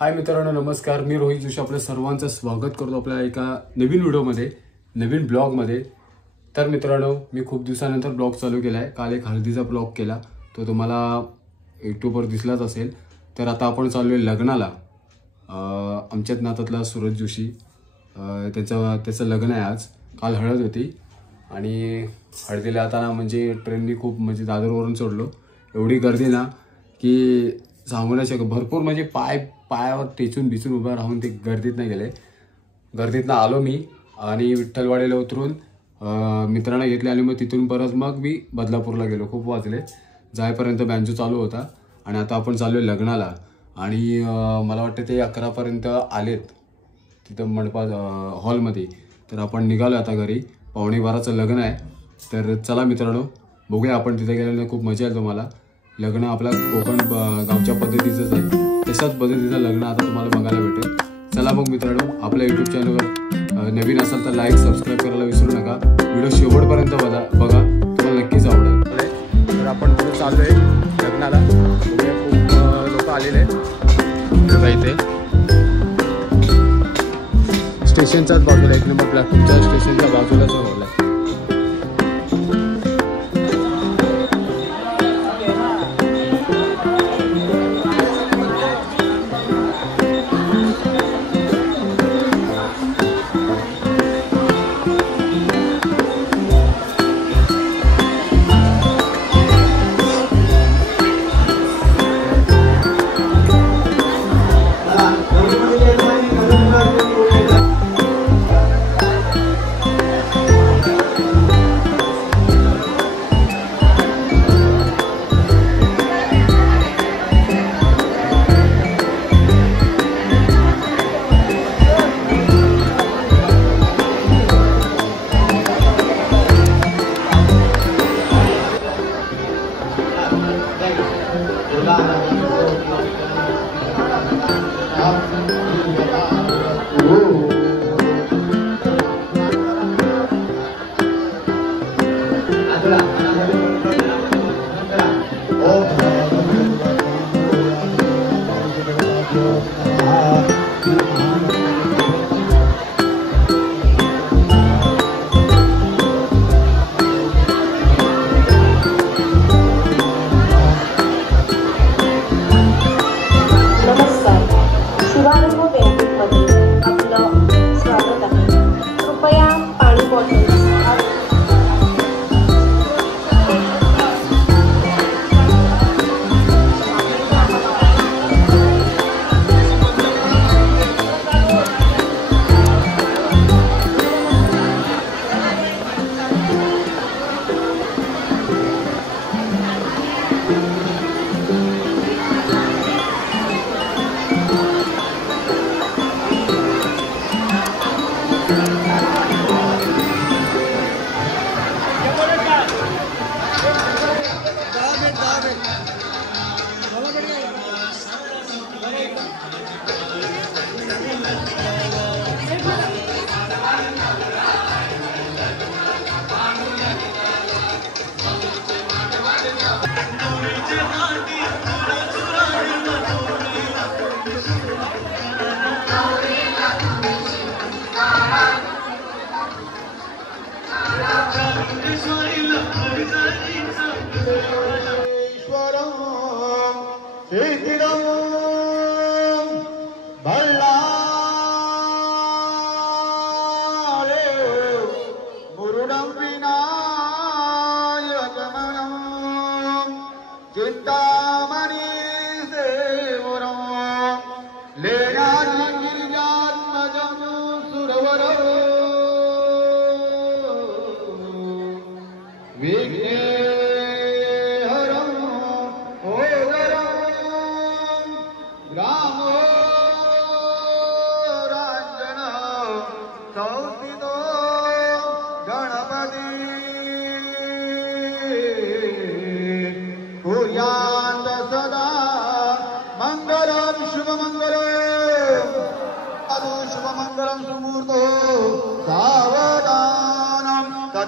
हाय मित्रांनो, नमस्कार. मी रोहित जोशी आपल्या सर्वांचं स्वागत करतो आपल्या एका नवीन व्हिडिओमध्ये, नवीन ब्लॉगमध्ये. तर मित्रांनो, मी खूप दिवसानंतर ब्लॉग चालू केला आहे. काल एक हळदीचा ब्लॉग केला, तो तुम्हाला यूट्यूबवर दिसलाच असेल. तर आता आपण चालू आहे लग्नाला. आमच्याच नातातला सूरज जोशी, त्याचं लग्न आहे आज. काल हळद होती आणि हळदीला आता ना म्हणजे ट्रेननी खूप म्हणजे दादरवरून चढलो. एवढी गर्दी ना की सांगू नाही शकत. भरपूर म्हणजे पायावर टेचून बिचून उभं राहून ते गर्दीत नाही गेले. गर्दीतनं आलो मी आणि विठ्ठलवाडीला उतरून मित्रांना घेतले आणि मग तिथून परत मग मी बदलापूरला गेलो. खूप वाजले जायपर्यंत. बँजो चालू होता आणि आता आपण चालू आहे लग्नाला. आणि मला वाटतं ते 11पर्यंत आलेत तिथं मंडपात हॉलमध्ये. तर आपण निघालो आता घरी. 11:15चं लग्न आहे. तर चला मित्रांनो, बघूया आपण तिथे गेल्यानंतर. खूप मजा येईल तुम्हाला. लग्न आपल्या कोकण गावच्या पद्धतीचंच आहे. तशाच पद्धतीचं लग्न आता तुम्हाला बघायला भेटेल. चला मग मित्रांनो, आपल्या यूट्यूब चॅनलवर नवीन असाल तर लाईक सबस्क्राईब करायला विसरू नका. व्हिडिओ शेवटपर्यंत बघा, तुम्हाला नक्कीच आवडेल. तर आपण पुढे चाललो आहे लग्नाला. खूप लोक आलेले आहेत इथे. स्टेशनच्याच बाजूला, 1 नंबर प्लॅटफॉर्मच्या स्टेशनच्या बाजूलाच हॉल आहे.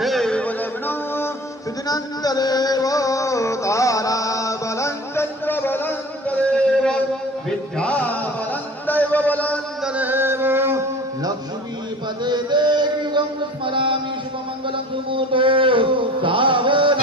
महादेव लग्नो सुदिनंद देव तारा बलंचंद्र बलंत देव विद्या बलंदैव बलंत देव लक्ष्मीपते देवं स्मरामि शुभमंगलं सुमूर्तो सावधान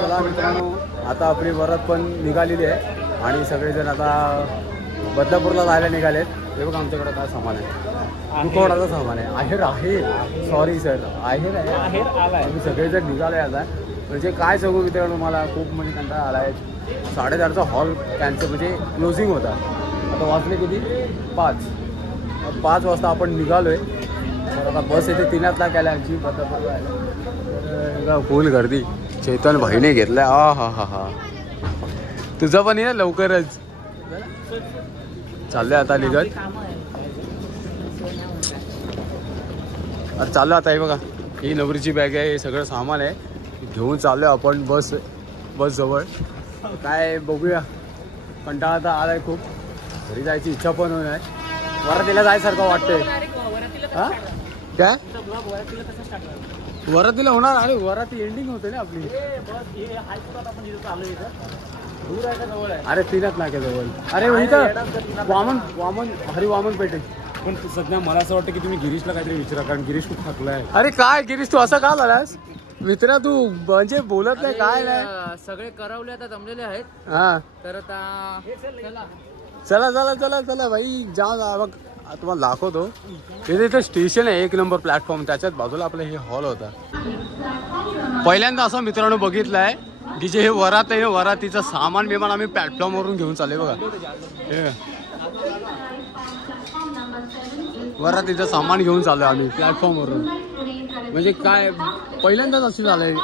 चला मित्रांनो, आता आपली वरात पण निघालेली आहे आणि सगळेजण आता बदलापूरला जायला निघालेत. हे बघा आमच्याकडे काय सामान आहे, दुखवडाचा सामान आहे. आहेर सॉरी सर, आहेर आलाय. आम्ही सगळेजण निघालोय आता. म्हणजे काय सांगू मित्रांनो, मला खूप म्हणजे कंटाळा आला आहे. 4:30चा हॉल कॅन्सल म्हणजे क्लोजिंग होता. आता वाजले किती? 5 वाजता आपण निघालो आहे आता बस येते 3:00ला केल्या आमची फुल गर्दी. चैतन भाईने घेतलाय. हा तुझं पण ये लवकरच. चाललंय आता निघत. अरे चाललो आता. हे बघा ही नवरीची बॅग आहे. हे सगळं सामान आहे घेऊन चाललोय आपण बस जवळ. काय बघूया. कंटाळा तर आलाय खूप. घरी जायची इच्छा पण होत आहे. वरातीला जायसारखं वाटतंय. हा काय वरातीला होणार. अरे वराती एंडिंग होते ना आपली. अरे 3:00 नाक्याजवळ. अरे इथं वामन पेठे. पण सध्या मला असं वाटतं की तुम्ही गिरीशला काहीतरी विचारा, कारण गिरीश खूप थकलाय. अरे काय गिरीश तू असं का झालास मित्रा? तू म्हणजे बोलत नाही काय नाही. सगळे करवले आता जमलेले आहेत. हा तर आता चला भाई जा. बघ तुम्हाला दाखवतो. इथे स्टेशन आहे 1 नंबर प्लॅटफॉर्म. त्याच्यात बाजूला आपला हे हॉल होता. पहिल्यांदा असं मित्रांनो बघितलंय की जे हे वरात आहे वरातीचं सामान बिमान आम्ही प्लॅटफॉर्मवरून घेऊन चालले. बघा हे वरातीचं सामान घेऊन चाललोय आम्ही प्लॅटफॉर्मवरून. म्हणजे काय पहिल्यांदाच असं झालंय.